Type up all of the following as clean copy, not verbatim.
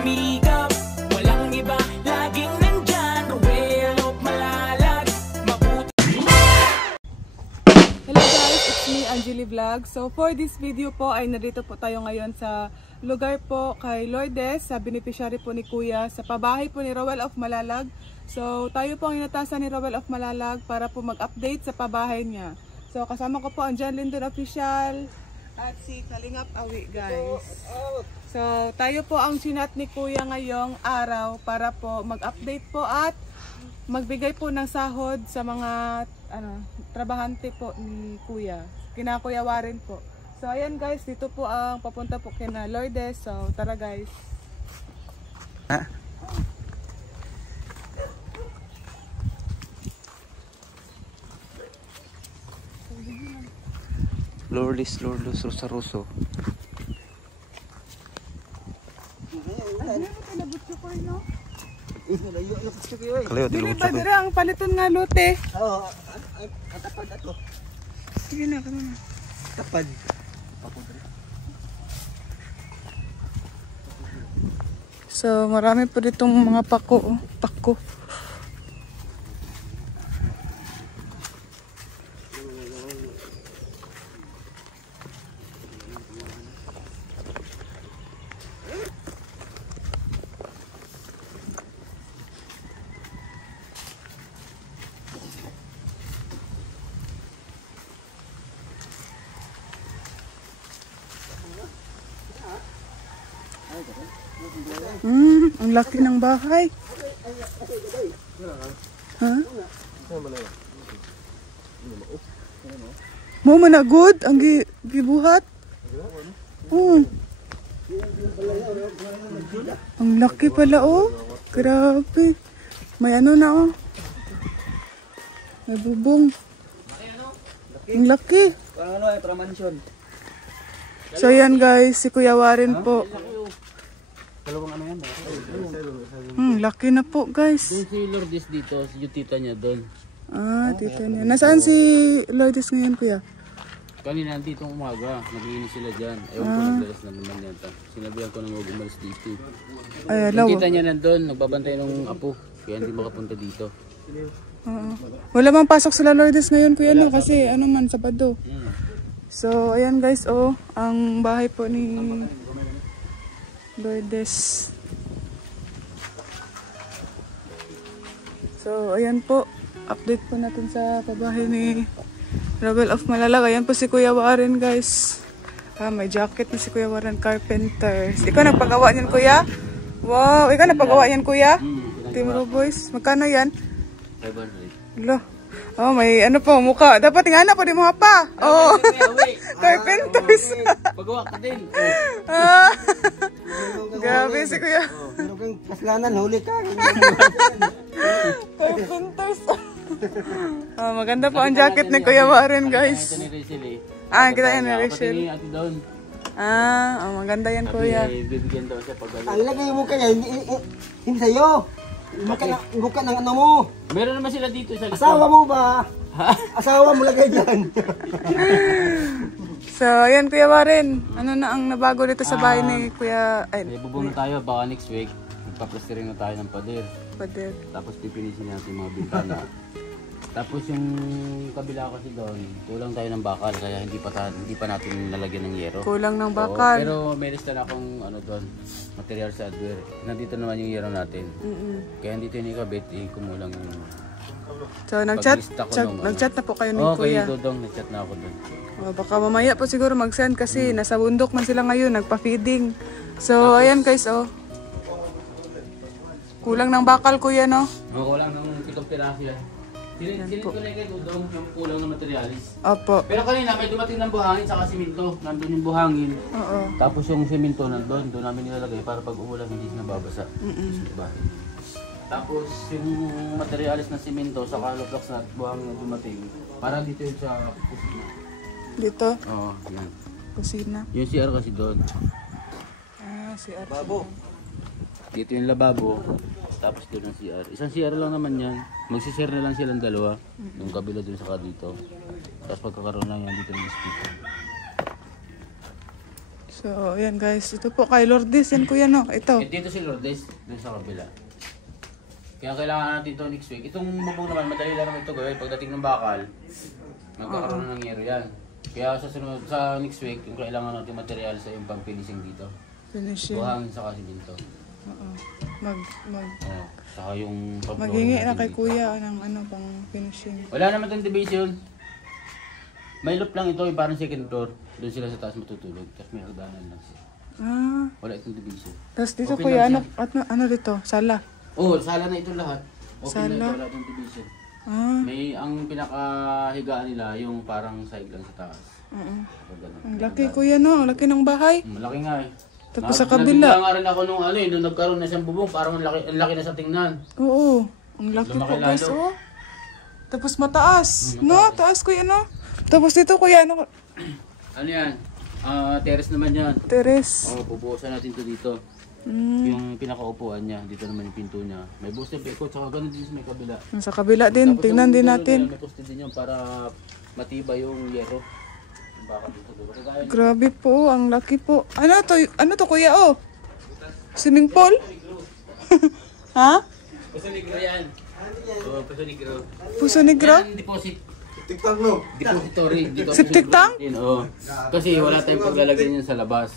sumikap, walang iba, laging nandyan, Roel of Malalag, mabuti. Hello guys, it's me Angeli Vlog. So for this video po ay narito po tayo ngayon sa lugar po kay Lourdes, sa beneficiary po ni Kuya, sa pabahay po ni Roel of Malalag. So tayo po ang inatasan ni Roel of Malalag para po mag-update sa pabahay niya. So kasama ko po ang John Lindon Official at si Kalingap Awi guys. So tayo po ang sinat ni Kuya ngayong araw para po mag-update po at magbigay po ng sahod sa mga trabahante po ni Kuya. Kinakuyawarin po. So ayan guys, dito po ang papunta po kina Lourdes. So tara guys. Lourdes Rosaroso. Kalayo di Dili ba dira ang paliton nga lote? Oo, katapad ako. Sige na, kamo na. Tapad. So marami po ditong mga pako, pako. Ang laki ng bahay. Ha? Mo man na good ang gibuhat. Ang laki pala oh. Grabe. May ano na oh. May bubong. Ang laki. Parang para mansion. So yan guys, si Kuya Warren po. Dalawang ano yan? Laki na po guys. Doon si Lourdes dito, yung tita niya doon. Ah, tita niya. Nasaan si Lourdes ngayon Kuya? Kanina nandito umaga, nagiinis sila dyan. Ewan ko nagdalas na naman yata. Sinabihan ko na huwag umalis dito. Ay, Yung tita niya nandun, nagbabantay ng apo. Kaya hindi makapunta dito. Wala bang pasok sila Lourdes ngayon Kuya no? Kasi ano man, Sabado. So, ayan guys, oh, ang bahay po ni Lourdes. So, ayan po, update po natin sa pabahay ni Roel of Malalag. Ayan po si Kuya Warren guys. May jacket na si Kuya Warren, carpenter. Ikaw nagpagawa niyan Kuya? Wow, ikaw nagpagawa niyan Kuya? Team Row Boys, magkano yan? 500. Lo. Oh, may ano po, mukha. Dapat nga na po di mga pa. Oh. Carpenters. Pagawa ka din. Grabe si Kuya. Meron kang kasalanan, huli ka. Carpenters. Maganda po ang jacket ni Kuya Warren guys. Ito ni Rachel eh. Kita yan ni Rachel. Pati ni Ate Dawn. Maganda yan Kuya. Bibigyan daw siya pag Ang lagay mo kaya, hindi sa'yo. Buka ng ano mo. Meron naman sila dito sa Asawa mo ba? Asawa mo lagay dyan. So, ayan Kuya Warren. Ano na ang nabago dito sa bahay ni Kuya? May bubong na tayo, baka next week. Magpaplastering na tayo ng pader. Pader. Tapos pipinisin natin yung mga bintana. Tapos yung kabila kasi doon, kulang tayo ng bakal kaya hindi pa natin lalagyan ng yero. Kulang ng bakal. Pero may lista na akong ano doon, material sa hardware. Nandito naman yung yero natin. Kaya hindi tayo nikabit, kumulang yung... So nag-chat na po kayo ni Kuya. Okay, Dodong, nag-chat na ako doon. Baka mamaya po siguro mag-send kasi nasa bundok man sila ngayon, nagpa-feeding. So ayan guys oh. Kulang ng bakal Kuya no? Kulang ng 7 piraso yan. Silid ko na kay Dodong yung kulang ng materialis. Opo. Pero kanina may dumating ng buhangin sa simento. Nandun yung buhangin. Oo. Tapos yung simento nandun. Doon namin nilalagay para pag umulan hindi nababasa. Tapos yung materialis na simento sa hollow blocks na buhangin na dumating. Para dito yun sa kusina. Dito? Oo, yan. Kusina. Yung CR kasi doon. CR. Babo. Dito yung lababo. Tapos doon ang CR. Isang CR lang naman yan. Magsishare na lang silang dalawa. Yung kabila doon saka dito. Tapos pagkakaroon lang yan dito ng speaker. So, ayan guys. Ito po kay Lourdes. Yan kuya no. Ito. Dito si Lourdes, dun sa kabila. Kaya kailangan natin ito next week. Itong bubong naman, madali lang naman ito gawin. Pagdating ng bakal, magkakaroon ng yero yan. Kaya sa sunod, sa next week, yung kailangan natin material sa yung pang-finishing dito. Finishing. Buhangin sa kasi dito. Oo. Saka yung Maghingi na kay kuya ng ano pang finishing. Wala naman itong division. May loop lang ito, yung parang second floor. Doon sila sa taas matutulog. Tapos may hagdanan lang siya. Wala itong division. Tapos dito Okay kuya, lang ano dito? Sala. Oo, sala na ito lahat. Okay Sala. na ito, wala itong division. May, ang pinakahigaan nila, yung parang side lang sa taas. Ang laki kuya no, ang laki ng bahay. Malaki nga eh. Tapos sa kabila. Nabigla nga rin ako nung nung nagkaroon na siyang bubong, parang ang laki na sa tingnan. Oo, ang laki po Lumaki guys lalo. oh. Tapos mataas. No, taas kuya no. Tapos dito kuya ano, Ano yan? Terrace naman yan. teres. Bubuhusan natin to dito. Yung pinakaupuan niya, dito naman yung pinto niya. May booster pekot, saka ganun din sa may kabila. Sa kabila din, Tapos tingnan yung din dulo natin. na yan, may poste din yan para matibay yung yero. Yung baka dito. Kagaya niya. Grabe po, ang laki po. Ano to kuya oh? Swimming pool? Ha? Puso negro yan. Oo, puso negro. Puso negro? Yan, deposit. TikTok no. Depository. Dito, Septic tank? Oo. Kasi wala tayong paglalagay niyan sa labas.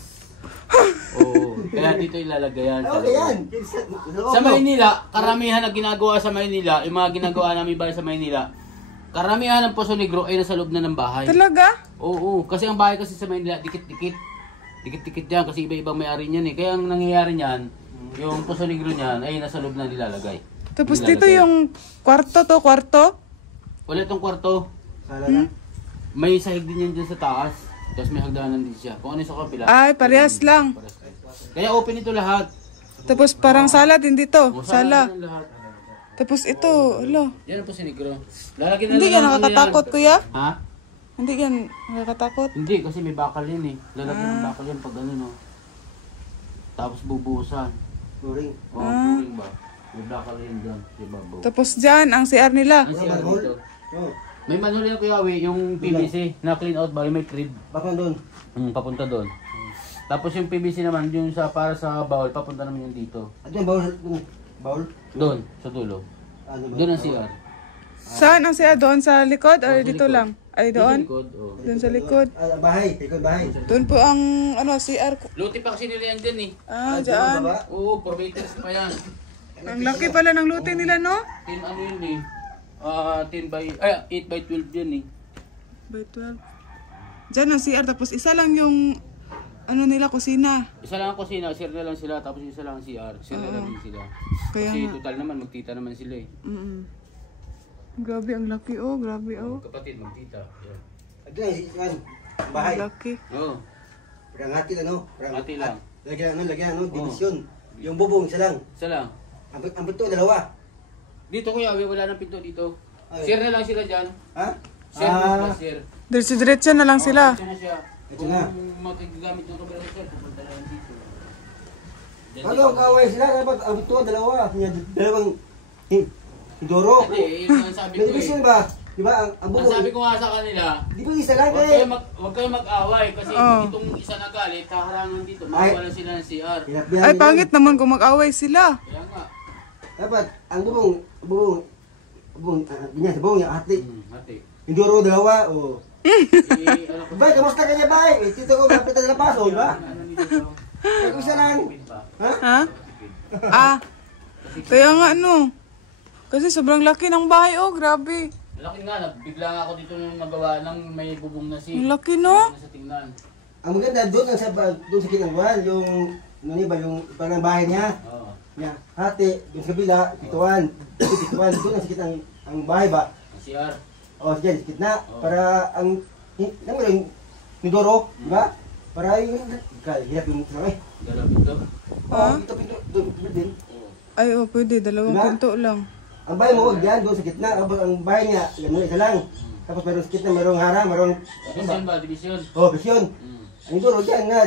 Oo. Kaya dito ilalagay yan. Sa Okay yan. labas. Sa Maynila, karamihan na ginagawa sa Maynila, yung mga ginagawa namin bahay sa Maynila, karamihan ng Puso Negro ay nasa loob na ng bahay. Talaga? Oo. Kasi ang bahay kasi sa Maynila, dikit-dikit. Dikit-dikit yan kasi iba-ibang may-ari niyan eh. Kaya ang nangyayari niyan, yung Puso Negro niyan ay nasa loob na nilalagay. Tapos dito yung kwarto. Wala itong kwarto. Sala na. May sahig din yan dyan sa taas. Tapos may hagdanan din siya. Kung ano yung sa kapila. Ay, parehas lang. Kaya open ito lahat. Tapos parang sala din dito. O, Sala. din lahat. Tapos ito, alo. Yan ang Puso Negro. Lalagyan na Hindi lang yan ng nakakatakot ano yan. kuya? Ha? Hindi yan nakakatakot. Hindi, kasi may bakal yan eh. Lalagyan ng bakal yan pag ano no. Tapos bubuhusan. Turing. O, turing ba? May bakal yan dyan. Yung babaw. Tapos dyan, ang CR nila. Ang CR dito. No. May manhole yan Kuya Awi, yung PVC na clean out ba? Yung may crib. Baka doon. Papunta doon. Tapos yung PVC naman, yung sa para sa bowl, papunta naman yung dito. At yung baul. Baul. Doon, sa dulo. Ano ba? Doon ang CR. Saan ang CR? Doon sa likod? Or dito lang? Ay, doon? Likod, oh. Doon sa likod. Bahay. Ikot bahay. Doon po ang ano CR. Luti pa kasi nila yan dyan eh. Dyan. Baba. Oo, probaters pa yan. Ang laki pala ng luti nila, no? 10 ano yun eh. 8 by 12 yan eh. By 12. Dyan ang CR. Tapos isa lang yung ano nila, kusina. Isa lang ang kusina, share na lang sila, tapos isa lang ang CR. Share na lang din sila. Kaya Kasi nga. total naman, magtita naman sila eh. Grabe, ang laki oh. Grabe oh. Kapatid, magtita. Yeah. At yan. Bahay. Ang laki. Oo. Parang hati lang no. Hati lang. Lagyan ano. Division. Yung bubong isa lang. Isa lang. Ang pinto dalawa. Dito Kuya, wala nang pinto dito. Ay. Share na lang sila dyan. Ha? Share plus share. Diretso-diretso na lang sila. Ito na siya. Ito na. Kung magagamit yung kabilang share, pupunta na lang dito. Ano, kaway sila. Dapat ang pinto dalawa. Dalawang hidoro. Hindi, yun ang sabi May ko division eh. ba? Di ba? Ang Ang bubong. sabi ko nga sa kanila, Di ba isa lang huwag eh? kayong mag-away kasi itong isa na galit, haharangan dito, makawalan sila ng CR. Ay, pangit naman kung mag-away sila. Kaya nga. Dapat ang bubong, ganyan sa bubong yung hati. Hati. Hidoro dalawa. O. Ano ko Bay, kamusta ka niya, Bay? Tito ko, kapitan na paso, di ba? ano dito? Kung isa lang. Ha? Kaya nga ano. Kasi sobrang laki ng bahay oh. Grabe. Malaki nga, bigla nga ako dito nung nagawa ng may bubong na Ang laki no? sa tingnan. Ang maganda doon ang doon sa Kinangwan, yung ano ba yung parang bahay niya. Oo. Niya, hati, yung sa kabila, pituan. Doon ang sakit ang bahay ba? Ang CR. O, sige, sakit na. Para ang nang yung Mindoro, di ba? Para yung hirap yung eh. Galaw dito. Ito pinto doon din. Oo. Ay oh, pwede. Dalawang Diba? pinto lang. Ang bahay mo, wag yan, doon sa gitna. Ang bahay niya, yan isa lang. Tapos mayroong sakit na, mayroong harang, mayroong... Division ba? Division? Oh, bisyon. Mm. Ang duro dyan na,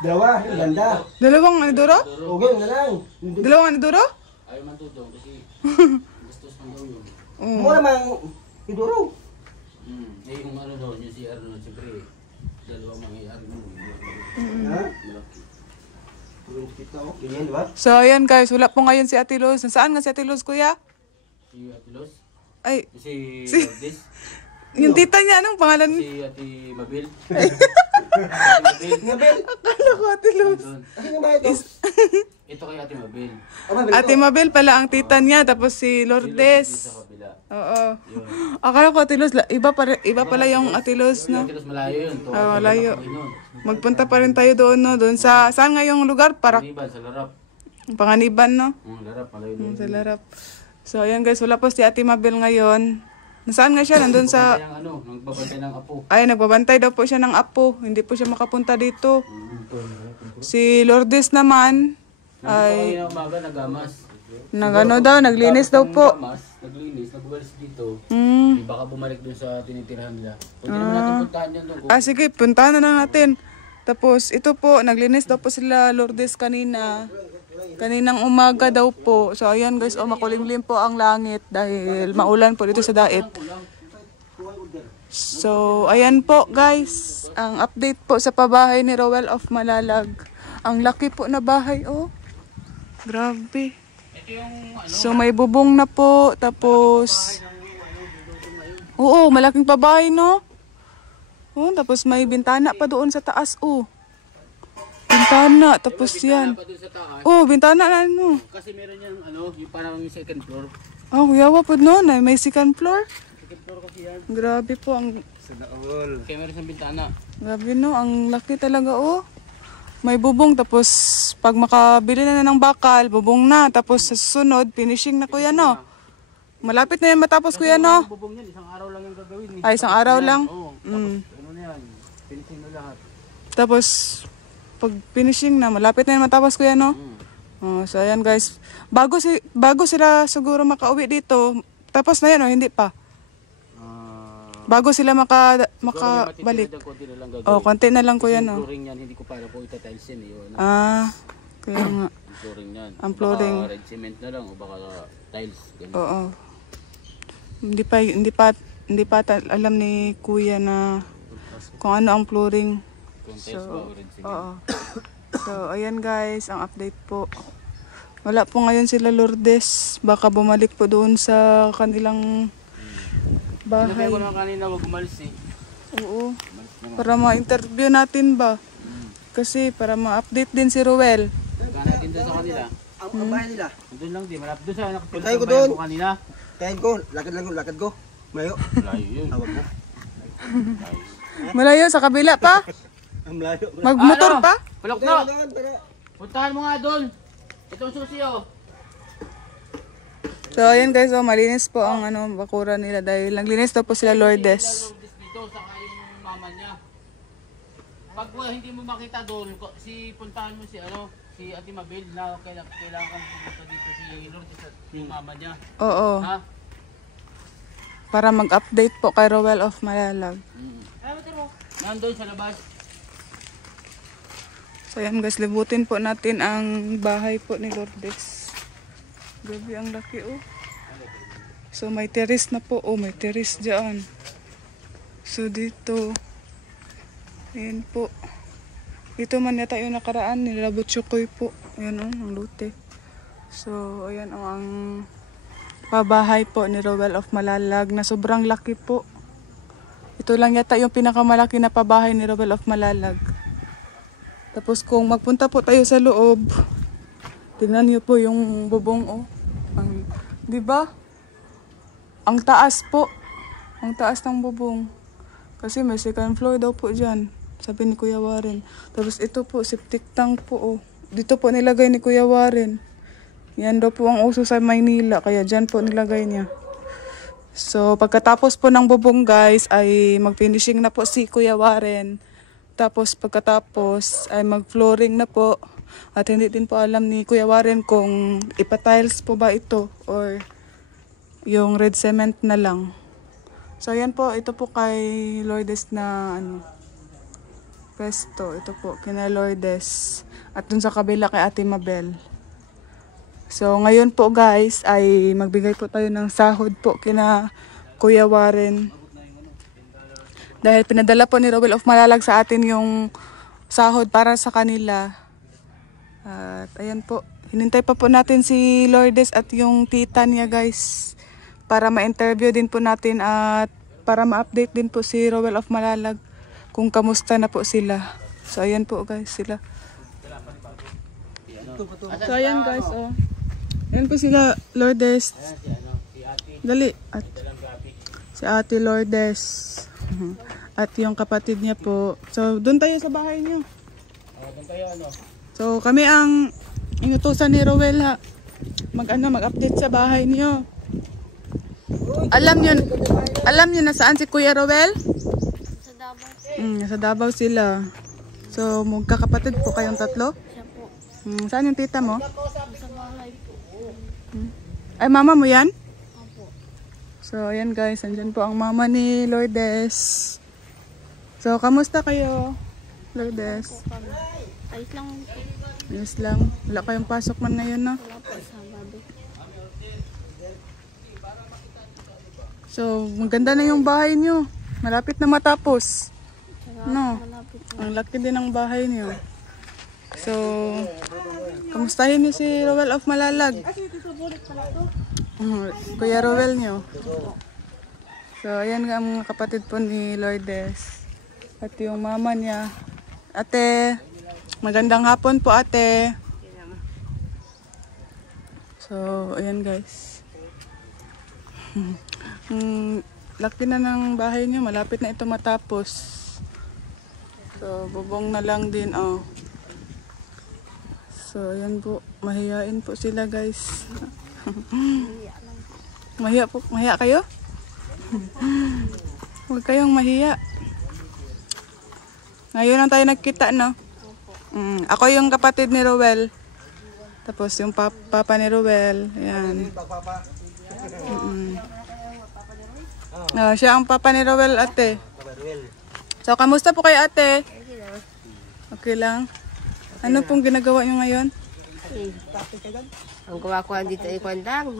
dalawa, yung ganda. Dalawang anidoro? O, gano'n na lang. Dalawang anidoro? Ayaw man tutong kasi gastos man daw yun. Mura mang iduro. Eh yung ano doon, yung CR doon, siyempre, dalawang mangyayari mo. Ha? Tulong kita, oh. Ganyan, di ba? So ayan guys, wala po ngayon si Ate Luz. Nasaan nga si Ate Luz, kuya? Si Ate Luz? Ay, Si Si- Lourdes? yung tita niya, anong pangalan? Si Ate Mabel? Ate Mabel? Ngabel! Akala ko Ate Luz. Doon. Kasi nga ba ito? Ito kay Ate Mabel. Ate Mabel pala ang tita niya, tapos si Sa Lourdes. kabila. Oo. Akala ko Ate Luz, iba pala yung Ate Luz, no? Ate Luz malayo yun. Malayo. Magpunta pa rin tayo doon, no? Doon sa, saan nga yung lugar? Para Paniban sa Larap. Panganiban, no? Larap, malayo doon. Sa Larap. So, ayan guys, wala po si Ate Mabel ngayon. Nasaan nga siya? Nandun sa... Kaya nagbabantay ng apo. Ay, nagbabantay daw po siya ng apo. Hindi po siya makapunta dito. Si Lourdes naman, ay... Kanina umaga, nagamas. Nagano daw, naglinis daw po. Naglinis, nagwalis dito. Hmm. Di baka bumalik doon sa tinitirahan nila. Pwede naman natin puntahan yan doon. Ah, sige, puntahan na lang natin. Tapos, ito po, naglinis daw po sila Lourdes kanina. Kaninang umaga daw po. So, ayan guys, makulimlim po ang langit dahil maulan po dito sa Dait. So, ayan po guys, ang update po sa pabahay ni Rowell of Malalag. Ang laki po na bahay, oh. Grabe. Ito yung So, may bubong na po. Tapos, oo, malaking pabahay, no? Oh, tapos may bintana pa doon sa taas, oh. Bintana, tapos yan. pa doon sa taas. Oh, bintana na, ano. Kasi meron yung yung parang yung second floor. Oh, kuyawa po noon. May second floor. Second floor kasi yan. Grabe po, ang Kaya meron siyang bintana. grabe no, ang laki talaga, oh. May bubong, tapos pag makabili na ng bakal, bubong na. Tapos sa susunod, finishing na kuya, no? Malapit na yan matapos, kuya, no? Bubong yan, isang araw lang yung gagawin eh. Ay, isang araw lang. Oo. Mm. Ano na yan? Finishing na lahat. Tapos, pag finishing na, malapit na yan matapos, kuya, no? Oh, so, ayan, guys. Bago sila siguro makauwi dito, tapos na yan, oh, hindi pa. Bago sila makabalik. Konti na lang gagawin. Oh, konti na lang, kuya, Yung no? flooring yan, hindi ko para po itatiles yan eh. Yung Kaya nga. flooring yan. Ang flooring. Baka red cement na lang o baka tiles. Ganun. Oo. Hindi pa alam ni kuya na kung ano ang flooring. Kung tiles ba o red cement. Oo. So, ayan guys, ang update po. Wala po ngayon sila Lourdes. Baka bumalik po doon sa kanilang bahay. Sinabi ko na kanina wag umalis eh. Oo. Para ma-interview natin ba? Kasi para ma-update din si Rowell. Kaya natin doon sa kanila. Ang bahay nila. Doon lang din, malapit doon sa nakapila Puntahin ko sa bayan doon. ko kanina. Kain ko, lakad ko. Mayo. Layo yun. Tawag mo. Malayo sa kabila pa? Ang layo. Magmotor pa? Palok Tara, na! doon, tara. Puntahan mo nga doon! Itong susi oh! So, ayan guys, malinis po ang bakuran nila dahil naglinis daw po sila Lourdes. Dito, saka yung mama niya. Pag hindi mo makita doon, puntahan mo si Ate Mabel na kailangan pumunta dito si Lourdes at yung mama niya. Oo. Ha? Para mag-update po kay Rowell of Malalag. Nandun sa labas. So ayan guys, libutin po natin ang bahay po ni Lourdes. Grabe ang laki, oh. So may terrace na po, oh, may terrace dyan. So dito, ayan po. Dito man yata yung nakaraan, nilabot Chukoy po. Ayan, oh, ang lute. So ayan, oh, ang pabahay po ni Rowell of Malalag na sobrang laki po. Ito lang yata yung pinakamalaki na pabahay ni Rowell of Malalag. Tapos kung magpunta po tayo sa loob, tingnan niyo po yung bubong, oh. Di ba? Ang taas po. Ang taas ng bubong. Kasi may second floor daw po diyan, sabi ni Kuya Warren. Tapos ito po, septic tank po, oh. Dito po nilagay ni Kuya Warren. Yan daw po ang uso sa Maynila, kaya diyan po nilagay niya. So, pagkatapos po ng bubong guys, ay mag-finishing na po si Kuya Warren. Tapos pagkatapos ay mag-flooring na po. At hindi din po alam ni Kuya Warren kung ipa-tiles po ba ito or yung red cement na lang. So yan po, ito po kay Lourdes na pesto. Ito po, kina Lourdes. At dun sa kabila kay Ate Mabel. So ngayon po guys ay magbigay po tayo ng sahod po kina Kuya Warren. Dahil pinadala po ni Rowell of Malalag sa atin yung sahod para sa kanila. At ayan po, hinintay pa po natin si Lourdes at yung tita niya guys para ma-interview din po natin at para ma-update din po si Rowell of Malalag kung kamusta na po sila. So ayan po guys sila. So ayan guys, oh. Ayan po sila, Lourdes. Dali. At si Ate Lourdes. At yung kapatid niya po. So doon tayo sa bahay niyo. So kami ang inutusan ni Rowell ha. Mag-update sa bahay niyo. Alam niyo na saan si Kuya Rowell? Sa Davao. Sa Davao sila. So magkakapatid po kayong tatlo? Siya po. Saan yung tita mo? Sa bahay po. Ay, mama mo yan? Opo. So, ayan guys. Andyan po ang mama ni Lourdes. So, kamusta kayo, Lourdes? Ayos lang po. Ayos lang. Wala kayong pasok man ngayon, no? Wala po, Sabado. So, maganda na yung bahay nyo. Malapit na matapos. Tsaka No. malapit po. Ang laki din ng bahay niyo. So, kamustahin niyo si Rowell of Malalag? Kuya Rowell niyo. So, ayan nga ang mga kapatid po ni Lourdes. At yung mama niya. Ate, magandang hapon po ate. So, ayan guys. Laki na ng bahay niyo. Malapit na ito matapos. So, bubong na lang din, oh. So, ayan po. Mahiyain po sila, guys. Mahiya kayo? Huwag kayong mahiya. Ngayon lang tayo nagkita, no? Ako yung kapatid ni Rowell. Tapos yung papa ni Rowell. Ayan. Siya ang papa ni Rowell, ate. So, kamusta po kayo, ate? Okay lang. Ano pong ginagawa nyo ngayon? Ang gawa ko dito ay kwandang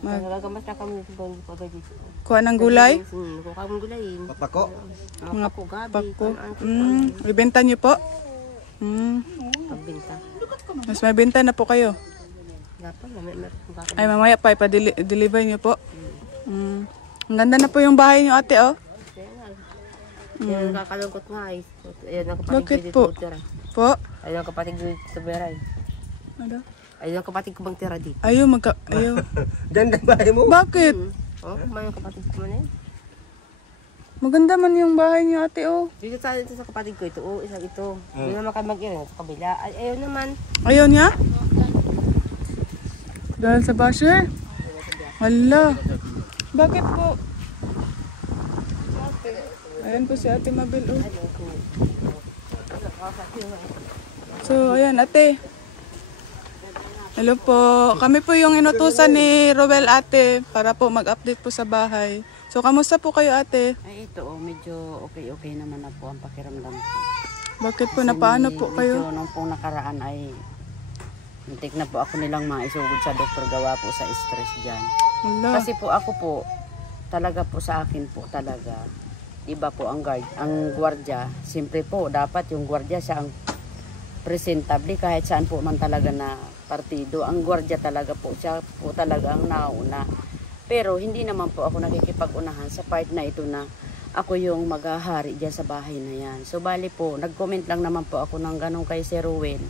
magagamit na kami dito. Kuha ng gulay? Kuha kami gulay. Papako. Mga Pako, gabi. pako. Ibenta nyo po? Pagbinta. Mas may benta na po kayo. Dapat Ay, mamaya pa, ipa-deliver nyo po. Ang ganda na po yung bahay nyo, ate, oh. Yan ang kakalungkot nga ay. Ayun ang kapatid Bakit ko po? dito tira. Po? Ayun ang kapatid ko dito sa Beray. Ano? Ayun ang kapatid ko bang tira dito. Ayaw, Ganda bahay mo. Bakit? Oh, may yung kapatid ko man eh. Maganda man yung bahay nyo, ate, oh. Dito sa kapatid ko ito. Oh, isang ito. Hindi naman kami mag-irin sa kabila. Ay, ayun naman. Ayaw niya? Dahil sa basher? Hala. Bakit po? Ayan po si Ate Mabel, oh. So, ayan, ate. Hello po. Kami po yung inutusan ni Rowell, ate, para po mag-update po sa bahay. So, kamusta po kayo, ate? Ay, ito, medyo okay naman na po ang pakiramdam ko. Bakit po, napaano po kayo? Medyo nung pong nakaraan ay muntik na po ako nilang maisugod sa doktor gawa po sa stress dyan. Hala. Kasi po ako po, talaga po sa akin po talaga, iba po ang gwardiya, siyempre po, dapat yung gwardiya siya ang presentable kahit saan po man talaga na partido. Ang gwardiya talaga po, siya po talaga ang nauna. Pero hindi naman po ako nakikipag-unahan sa part na ito na ako yung maghahari dyan sa bahay na yan. So bali po, nag-comment lang naman po ako ng ganun kay Sir Rowell.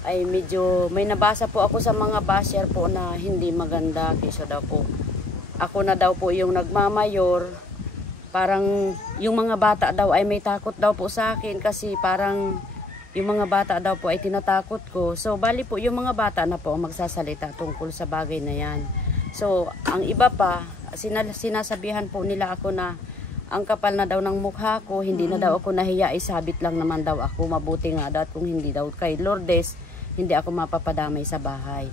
Ay medyo, may nabasa po ako sa mga basher po na hindi maganda. Kaysa daw po, ako na daw po yung nagmamayor. Parang yung mga bata daw ay may takot daw po sa akin kasi parang yung mga bata daw po ay tinatakot ko. So bali po yung mga bata na po ang magsasalita tungkol sa bagay na yan. So ang iba pa, sinasabihan po nila ako na ang kapal na daw ng mukha ko, hindi na daw ako nahiya, isabit lang naman daw ako. Mabuti nga daw kung hindi daw kay Lourdes, hindi ako mapapadamay sa bahay.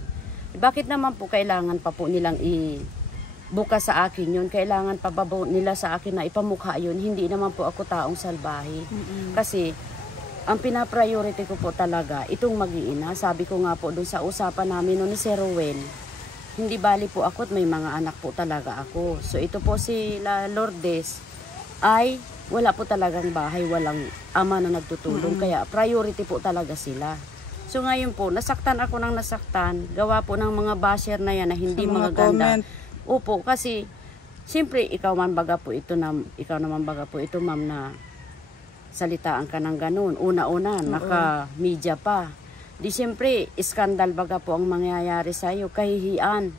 Bakit naman po kailangan pa po nilang bukas sa akin yun? Kailangan pa ba nila sa akin na ipamukha yun? Hindi naman po ako taong salbahe. Kasi ang pinapriority ko po talaga, itong mag-iina. Sabi ko nga po doon sa usapan namin noon ni Sir Rowell, hindi bali po ako at may mga anak po talaga ako. So ito po si Lourdes ay wala po talagang bahay, walang ama na nagtutulong. Kaya priority po talaga sila. So ngayon po, nasaktan ako ng nasaktan, gawa po ng mga basher na yan na hindi Sa mga magaganda. comment. Opo, kasi siyempre ikaw naman baga po ito, ma'am, na salitaan ka ng ganun. Una-una, naka-media pa. Di siyempre, iskandal baga po ang mangyayari sa iyo, kahihiyan.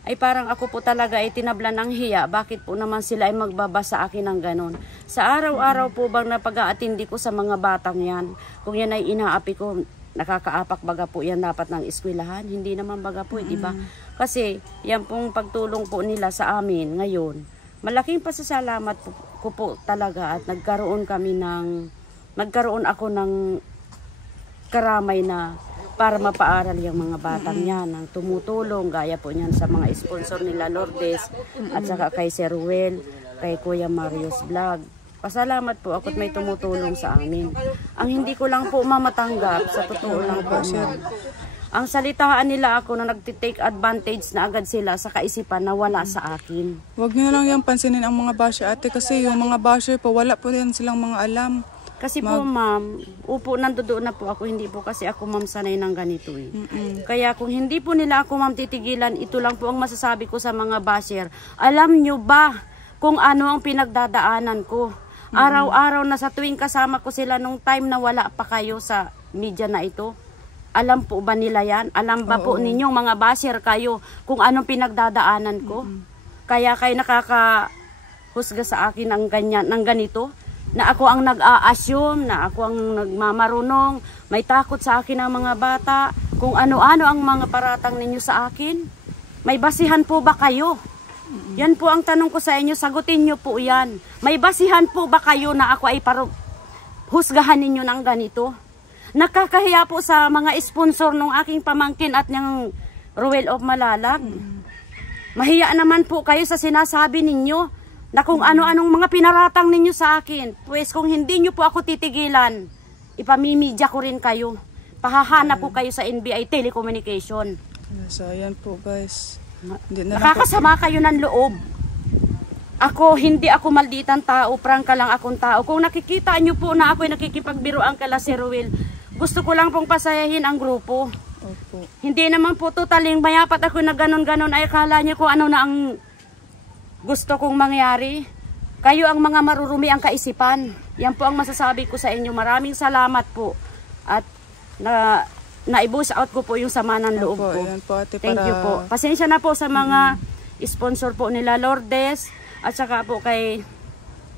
Ay parang ako po talaga ay tinablan ng hiya. Bakit po naman sila ay magbabasa akin ng ganun? Sa araw-araw po bang napag-aatindi ko sa mga batang yan, kung yan ay inaapi ko, nakakaapak baga po yan dapat ng eskwelahan? Hindi naman baga po, di ba? Kasi yan pong pagtulong po nila sa amin ngayon, malaking pasasalamat ko po talaga at nagkaroon ako ng karamay na para mapaaral yung mga batang yan, ang tumutulong, gaya po niyan sa mga sponsor nila Lourdes, at saka kay Sir Ruel, kay Kuya Mario's Vlog. Pasalamat po ako't may tumutulong sa amin. Ang hindi ko lang po mamatanggap, sa totoo lang po, ang salitaan nila ako na nagtitake advantage na agad sila sa kaisipan na wala sa akin. Huwag niyo lang yung pansinin ang mga basher, ate, kasi yung mga basher po, wala po yan silang mga alam. Kasi po ma'am, nandoon na po ako, hindi po kasi ako ma'am sanay ng ganito eh. Kaya kung hindi po nila ako ma'am titigilan, ito lang po ang masasabi ko sa mga basher. Alam nyo ba kung ano ang pinagdadaanan ko? Araw-araw na sa tuwing kasama ko sila nung time na wala pa kayo sa media na ito. Alam po ba nila yan? Alam ba po ninyong mga basher kayo kung anong pinagdadaanan ko? Kaya kayo nakakahusga sa akin ng ganito? Na ako ang nag-a-assume, na ako ang nagmamarunong, may takot sa akin ang mga bata, kung ano-ano ang mga paratang ninyo sa akin. May basihan po ba kayo? Yan po ang tanong ko sa inyo, sagutin nyo po yan. May basihan po ba kayo na ako ay husgahan ninyo ng ganito? Nakakahiya po sa mga sponsor ng aking pamangkin at ng Ruel of Malalag. Mahiya naman po kayo sa sinasabi ninyo na kung ano-anong mga pinaratang ninyo sa akin. Pues kung hindi nyo po ako titigilan, ipamimidya ko rin kayo. Pahahanap ko kayo sa NBI Telecommunication. So ayan po guys. Nakakasama kayo ng loob. Hindi ako malditang tao, prangka lang akong tao. Kung nakikita nyo po na ako'y nakikipagbiroan kala si Ruel, gusto ko lang pong pasayahin ang grupo. Opo. Hindi naman po totaling mayapat ako na ganon-ganon ay akala nyo kung ano na ang gusto kong mangyari. Kayo ang mga marurumi ang kaisipan. Yan po ang masasabi ko sa inyo. Maraming salamat po. At na-i-boost out ko po yung sama ng loob ko. Po, ate, Thank you po. Pasensya na po sa mga sponsor po nila Lourdes at saka po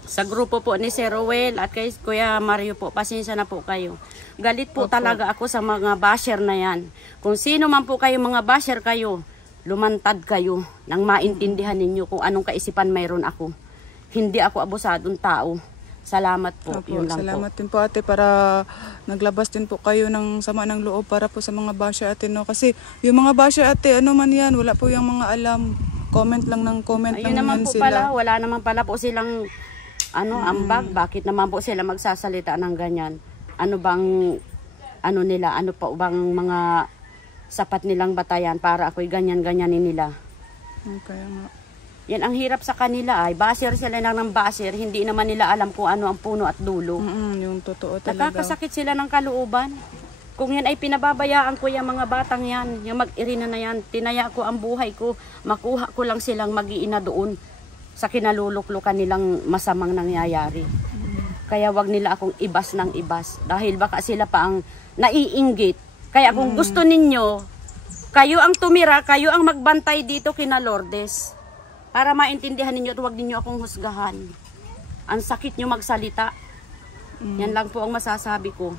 sa grupo po ni Sir Ruel at kay Kuya Mario po. Pasensya na po kayo. Galit po talaga ako sa mga basher na yan. Kung sino man po kayo mga basher kayo, lumantad kayo nang maintindihan ninyo kung anong kaisipan mayroon ako. Hindi ako abusadong tao. Salamat po. Yun lang salamat po. din po ate para naglabas din po kayo ng sama ng loob para po sa mga basher ate, no? Kasi yung mga basher ate, ano man yan, wala po yung mga alam. Comment lang ng comment Ayun lang naman yan po sila. pala, wala naman pala po silang ambag. Bakit naman po sila magsasalita ng ganyan? Ano bang nila, ano pa bang mga sapat nilang batayan para ako'y ganyan-ganyanin nila? Kaya nga. Yan ang hirap sa kanila ay basher sila lang ng basher, hindi naman nila alam kung ano ang puno at dulo. Yung totoo talaga. Nakakasakit sila ng kalooban. Kung yan ay pinababayaan ko yung mga batang yan, yung mag-irina na yan, tinaya ko ang buhay ko, makuha ko lang silang mag-iina doon sa kinaluluklukan nilang masamang nangyayari. Kaya wag nila akong ibas ng ibas dahil baka sila pa ang naiinggit. Kaya kung gusto ninyo, kayo ang tumira, kayo ang magbantay dito kina Lourdes. Para maintindihan ninyo at huwag ninyo akong husgahan. Ang sakit nyo magsalita. Yan lang po ang masasabi ko.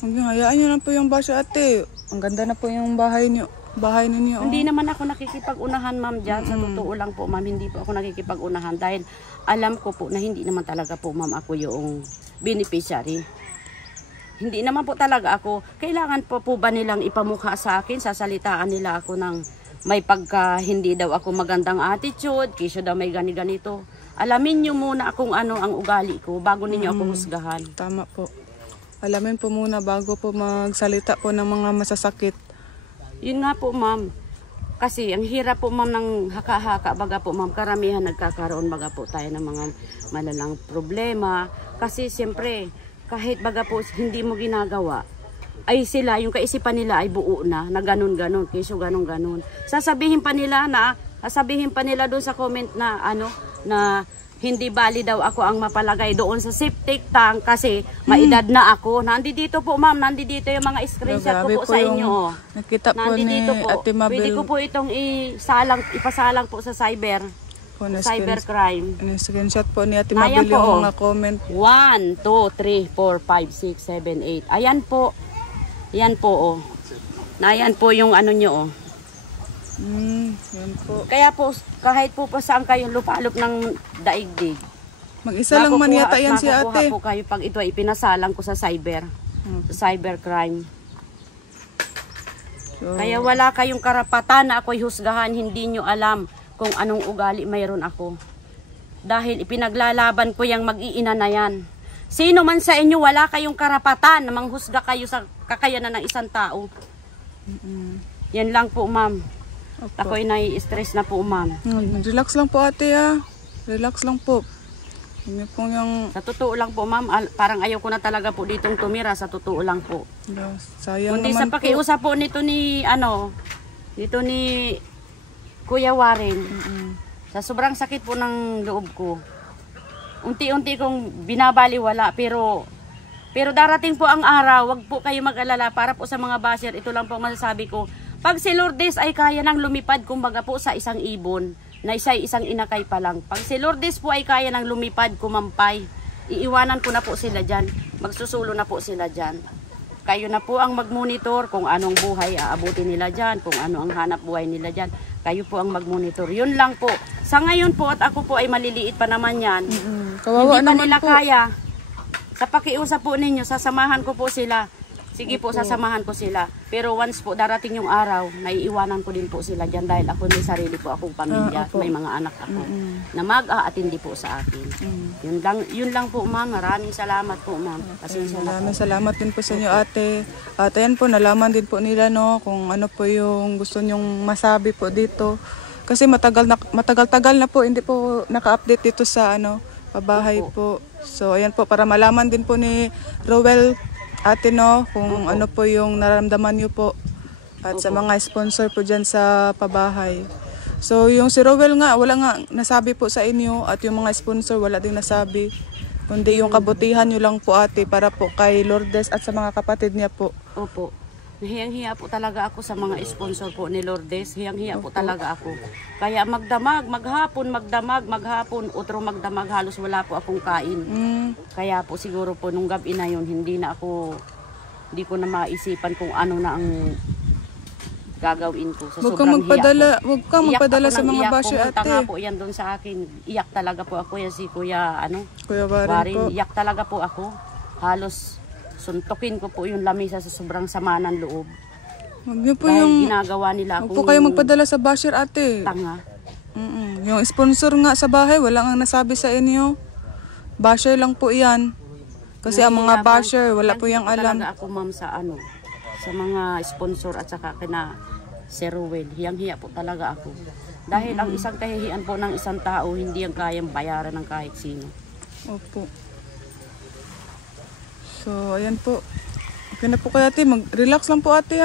Hayaan nyo lang po yung basher ate. Ang ganda na po yung bahay ninyo. Hindi naman ako nakikipag-unahan ma'am dyan. Sa totoo lang po ma'am, hindi po ako nakikipag-unahan. Dahil alam ko po na hindi naman talaga po ma'am ako yung beneficiary. Hindi naman po talaga ako. Kailangan po ba nilang ipamukha sa akin? Sasalitaan nila ako ng may pagka hindi daw ako magandang attitude, kisyo daw may ganito. Alamin nyo muna kung ano ang ugali ko bago ninyo ako husgahan. Tama po. Alamin po muna bago po magsalita po ng mga masasakit. Yun nga po ma'am. Kasi ang hirap po ma'am ng haka-haka, baga po ma'am, karamihan nagkakaroon baga po tayo ng mga malalang problema. Kasi siyempre, kahit baga po hindi mo ginagawa, ay sila, yung kaisipan nila ay buo na ganun-ganun, keso ganun-ganun. Sasabihin pa nila doon sa comment na na hindi bali daw ako ang mapalagay doon sa septic tank kasi maedad na ako. Nandito po ma'am, nandito yung mga screenshot ko po sa inyo. Nakita po ni Ate Mabel. Pwede ko po itong ipasalang po sa cybercrime. Screenshot po ni Ate Mabel yung mga comment. 1, 2, 3, 4, 5, 6, 7, 8. Ayan po. Yan po Ayan po yung ano nyo Yan po. Kaya po, kahit po pa saan kayo lupalop ng daigdig, Mag-isa lang man yata yan si ate. po kayo pag ito ay pinasalang ko sa cybercrime. So, Kaya wala kayong karapatan na ako'y husgahan, hindi nyo alam kung anong ugali mayroon ako. Dahil ipinaglalaban ko yung mag-iina na yan. Sino man sa inyo, wala kayong karapatan na manghusga kayo sa kakayanan ng isang tao. Yan lang po ma'am. Ako'y nai-stress na po ma'am. Relax lang po ate Relax lang po. Hindi po yung... Sa totoo lang po ma'am, parang ayaw ko na talaga po ditong tumira, sa totoo lang po. Sayang Kundi naman sa pakiusap po nito ni Kuya Warren, sa sobrang sakit po ng loob ko, unti-unti kong binabaliwala, pero darating po ang araw, wag po kayo mag-alala para po sa mga basher. Ito lang po masasabi ko. Pag si Lourdes ay kaya nang lumipad, kumbaga po sa isang ibon, na isang inakay pa lang. Pag si Lourdes po ay kaya nang lumipad, kumampay, iiwanan ko na po sila dyan. Magsusulo na po sila dyan. Kayo na po ang mag-monitor kung anong buhay aabutin nila dyan, kung ano ang hanap buhay nila dyan. Kayo po ang mag-monitor. Yun lang po. Sa ngayon po, at ako po ay maliliit pa naman yan. Kawawa Hindi pa naman nila po. kaya. Sa pakiusap po ninyo, sasamahan ko po sila. Sige po, sasamahan ko sila. Pero once po darating yung araw, naiiwanan ko din po sila dyan dahil ako may sarili po akong pamilya, may mga anak ako na mag-aatindi po sa akin. Yun lang po ma'am. Maraming salamat po ma'am. Maraming salamat din po sa inyo ate. At ayan po, nalaman din po nila kung ano po yung gusto nyong masabi po dito. Kasi matagal-tagal na po, hindi po naka-update dito sa pabahay po. So ayan po, para malaman din po ni Rowel ate kung ano po yung nararamdaman nyo po at sa mga sponsor po dyan sa pabahay. So yung si Rowel nga, wala nga nasabi po sa inyo at yung mga sponsor wala din nasabi. Kundi yung kabutihan nyo lang po ate para po kay Lourdes at sa mga kapatid niya po. Opo. Hiyang-hiya po talaga ako sa mga sponsor po ni Lourdes. Hiyang-hiya po talaga ako. Kaya maghapon, otro magdamag, halos wala po akong kain. Kaya po siguro po nung gabi na yun, hindi ko na maisipan kung ano na ang gagawin ko. Sa sobrang hiya ko. Huwag kang magpadala sa mga basher ate. Pumunta nga po yan doon sa akin. Iyak talaga po ako yan si Kuya Warren po. Iyak talaga po ako. Halos suntukin ko po yung lamisa sa sobrang sama ng loob. Huwag niyo po dahil ginagawa nila huwag po kayo magpadala sa basher ate. Tanga. Yung sponsor nga sa bahay, wala nga nasabi sa inyo. Basher lang po yan. Kasi ang mga basher, wala po yung alam. Talaga ako ma'am sa mga sponsor at saka kina Sir Rowel. Hiyang-hiya po talaga ako. Dahil ang isang kahihiyan po ng isang tao, hindi ang kayang bayaran ng kahit sino. Opo. So, ayan po. Okay na po kayo ate. Mag-relax lang po ate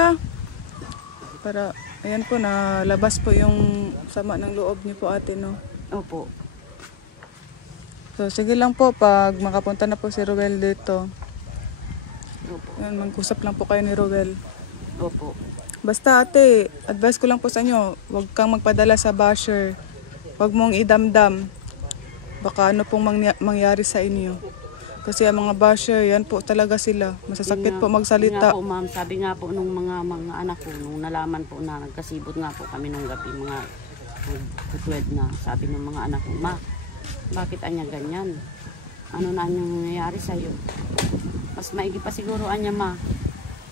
Para, ayan po, nalabas po yung sama ng loob niyo po ate Opo. So, sige lang po. Pag makapunta na po si Rowel dito. Opo. Ayan, mag-usap lang po kayo ni Rowel. Opo. Basta ate, advice ko lang po sa inyo. Huwag kang magpadala sa basher. Huwag mong idamdam. Baka ano pong mangyari sa inyo. Kasi ang mga basher, yan po talaga sila. Masasakit po magsalita. Nga po ma'am, sabi nga po nung mga anak ko, nung nalaman po na nagkasibot nga po kami nung gabi, mga 12 na, sabi ng mga anak ko, ma, bakit anya ganyan? Ano na anyang nangyayari sa'yo? Mas maigi pa siguro anya ma,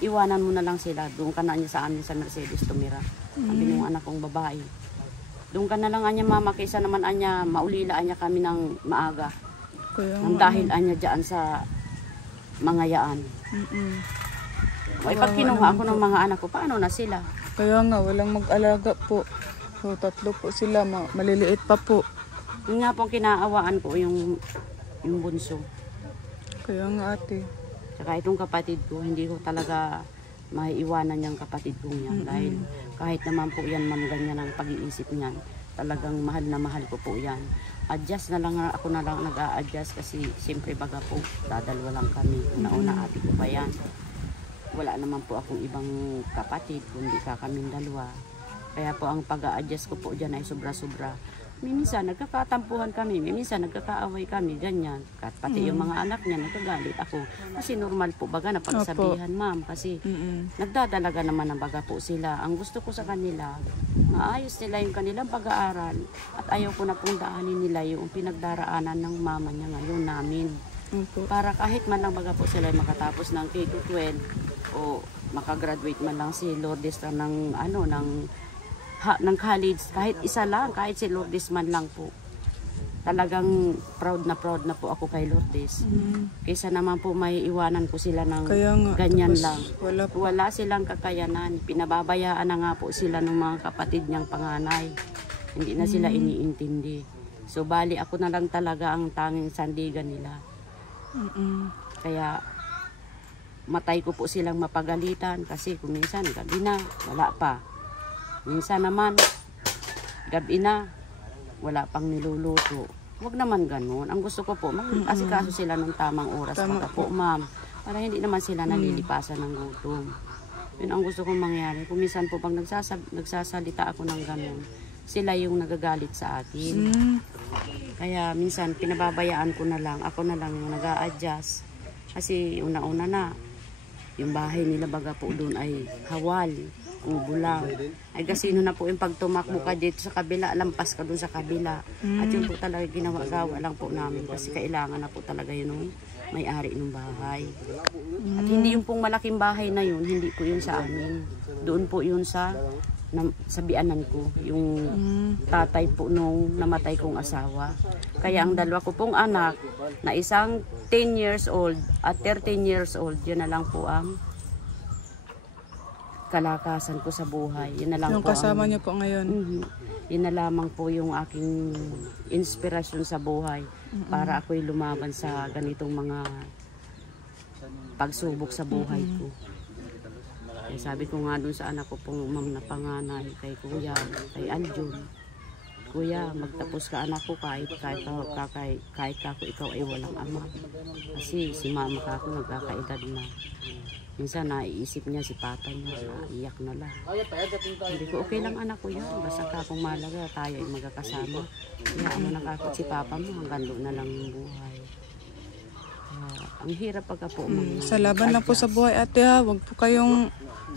iwanan mo na lang sila, doon ka na anya sa amin sa Mercedes tumira. Sabi ng anak kong babae. Doon ka na lang anya mama, kaysa naman anya, maulila anya kami ng maaga. Nang dahil anya dyan sa mga yaan. Ay pag kinuha ako ng mga anak ko, paano na sila? Kaya nga, walang mag-alaga po. So, 3 po sila, maliliit pa po. Yun nga pong kinaawaan ko yung bunso. Kaya nga ate. Tsaka itong kapatid ko, hindi ko talaga maiiwanan yung kapatid ko yan. Dahil kahit naman po yan, ma'am, ganyan ang pag-iisip niyan. Talagang mahal na mahal ko po yan. Adjust na lang ako na lang nag-a-adjust kasi siyempre baga po, dadalwa lang kami. Una-una ate ko pa yan. Wala naman po akong ibang kapatid, kundi kaming dalawa. Kaya po ang pag-a-adjust ko po dyan ay sobra-sobra. Minsan nagkakatampuhan kami, minsan nagkakaaway kami, ganyan. At pati yung mga anak niya nagkagalit ako. Kasi normal po baga na pagsabihan, ma'am. Kasi nagdadalaga naman ng baga po sila. Ang gusto ko sa kanila, maayos nila yung kanilang pag-aaral. At ayaw ko na pong daanin nila yung pinagdaraanan ng mama niya ngayon namin. Para kahit man lang baga po sila makatapos ng K-12 o makagraduate man lang si Lourdes ng ng college, kahit isa lang, kahit si Lourdes man lang po. Talagang proud na po ako kay Lourdes. Kaysa naman po may iwanan ko sila ng ganyan lang. Wala silang kakayanan. Pinababayaan na nga po sila ng mga kapatid niyang panganay. Hindi na sila iniintindi. So bali ako na lang talaga ang tanging sandigan nila. Kaya matay ko po silang mapagalitan kasi kung minsan gabi na, wala pa. Minsan naman, gabi na, wala pang niluluto. Huwag naman ganun. Ang gusto ko po, mag-asikaso sila ng tamang oras para po, ma'am. Para hindi naman sila nalilipasan ng gutom. Yun ang gusto kong mangyari. Kung minsan po, pag nagsasalita ako ng ganun, sila yung nagagalit sa akin. Kaya minsan, pinababayaan ko na lang. Ako na lang yung nag-a-adjust. Kasi una-una na, yung bahay nila baga po doon ay hawal. Ubo lang. Ay gasino na po yung pag tumakbo ka dito sa kabila, lampas ka doon sa kabila. At yun po talaga ginawa-gawa lang po namin kasi kailangan na po talaga yun ng may-ari ng bahay. At hindi yung pong malaking bahay na yun, hindi po yun sa amin. Doon po yun sa bianan ko, yung tatay po nung namatay kong asawa. Kaya ang dalawa ko pong anak na isang 10 years old at 13 years old, yun na lang po ang kalakasan ko sa buhay. Yun na lang yung po kasama niyo po ngayon. Yun na lamang po yung aking inspirasyon sa buhay para ako'y lumaban sa ganitong mga pagsubok sa buhay ko. Kaya sabi ko nga dun sa anak ko pong ma'am na panganay, kay Kuya, kay Aljun, Kuya, magtapos ka anak ko kahit kako ikaw ay walang ama. Kasi si mama ka ako nagkakaedad na. Minsan naiisip niya si papa niya, iyak na lang. Hindi ko, okay lang anak ko yan, basta ka kung malaga, tayo ay magkakasama. Kaya nakakot si papa mo, hanggang doon na lang yung buhay. Ang hirap pagka po. Sa laban lang po sa buhay ate ha, huwag po kayong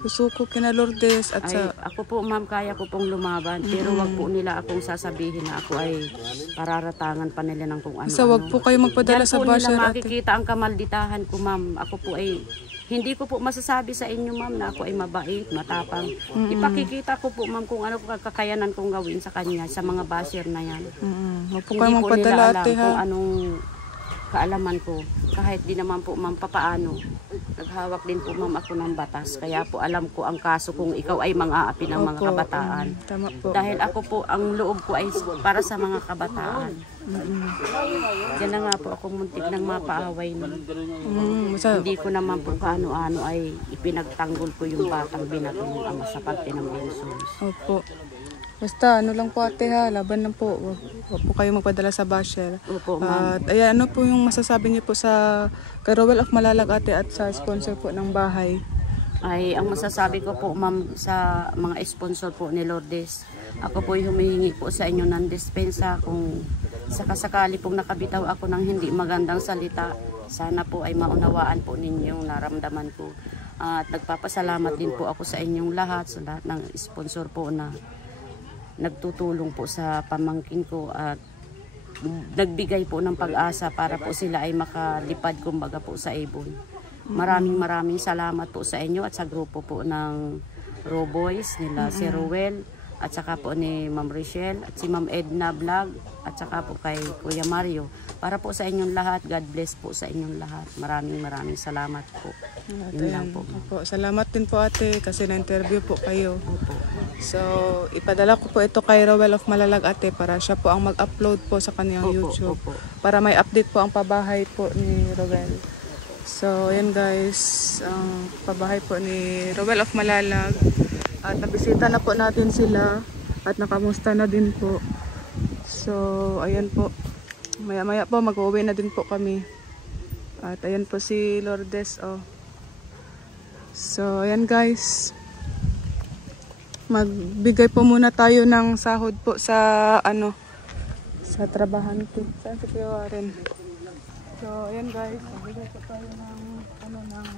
susuko kina Lourdes. At sa... Ako po ma'am, kaya ko pong lumaban, pero wag po nila akong sasabihin na ako ay pararatangan pa nila ng kung ano-ano. So wag po kayo magpadala sa basher ate. Diyan po nila ate. makikita ang kamalditahan ko ma'am. Ako po ay hindi ko po masasabi sa inyo ma'am na ako ay mabait, matapang. Ipakikita ko po ma'am kung ano kakayanan kong gawin sa kanya, sa mga basher na yan. Huwag po kayo magpadala ate ha. Kung anong kaalaman ko. Kahit di naman po ma'am papaano. Naghawak din po ma'am ako ng batas. Kaya po alam ko ang kaso kung ikaw ay mang-aapi ng mga kabataan. Tama po. Dahil ako po, ang loob ko ay para sa mga kabataan. Diyan na nga po ako muntik ng mapaaway na. Hindi ko naman po kaano-ano ay ipinagtanggol ko yung batang binato ng ama sa pagtinambinsos. Opo. Basta ano lang po ate ha, laban lang po. Huwag po kayo magpadala sa basher. Opo ma'am. At ayan, ano po yung masasabi niyo po sa Rowell of Malalag ate at sa sponsor po ng bahay? Ay, ang masasabi ko po ma'am sa mga sponsor po ni Lourdes, ako po humihingi po sa inyo ng dispensa kung sakasakali pong nakabitaw ako ng hindi magandang salita. Sana po ay maunawaan po ninyong naramdaman ko. At nagpapasalamat din po ako sa inyong lahat, sa lahat ng sponsor po na nagtutulong po sa pamangkin ko at nagbigay po ng pag-asa para po sila ay makalipad kumbaga po sa ibon. Maraming salamat po sa inyo at sa grupo po ng Roboys nila, si Rowell at saka po ni Ma'am Richelle at si Ma'am Edna Vlog at saka po kay Kuya Mario. Para po sa inyong lahat, God bless po sa inyong lahat. Maraming salamat po. Yun lang po. Opo, salamat din po ate kasi na-interview po kayo. So, ipadala ko po ito kay Rowell of Malalag ate para siya po ang mag-upload po sa kanyang YouTube. Para may update po ang pabahay po ni Rowell. So, ayan guys, ang pabahay po ni Rowell of Malalag. At nabisita na po natin sila at nakamusta na din po. So, ayan po. Maya-maya po mag-uwi na din po kami. At ayan po si Lourdes, oh. So, ayan guys. Magbigay po muna tayo ng sahod po sa sa trabahante. Saan si Kuya Warren? So, ayan guys, magbigay po tayo ng ng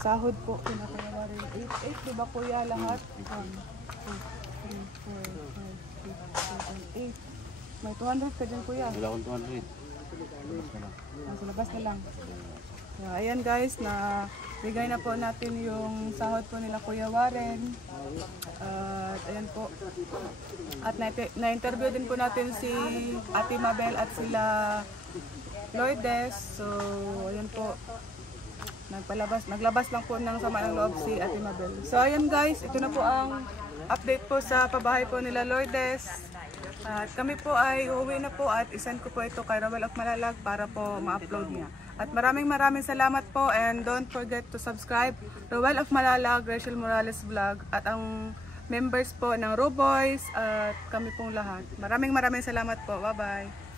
sahod po kina Kuya Warren. 8, diba kuya lahat? 1, 2, 3, 4, 5, 6, 7, 8. May 200 ka dyan kuya. Wala akong 200. Sa labas na lang. So, ayan guys, na bigay na po natin yung sahod po nila Kuya Warren. At ayan po. At na-interview din po natin si Ate Mabel at sila Lourdes. So, ayan po. Naglabas lang po ng sama ng loob si Ate Mabel. So, ayan guys, ito na po ang update po sa pabahay po nila Lourdes. At kami po ay uuwi na po at isend ko po ito kay Rowell of Malalag para po ma-upload niya. At maraming salamat po and don't forget to subscribe Rowell of Malalag, Rachel Morales Vlog at ang members po ng Roboys at kami pong lahat. Maraming salamat po. Bye-bye.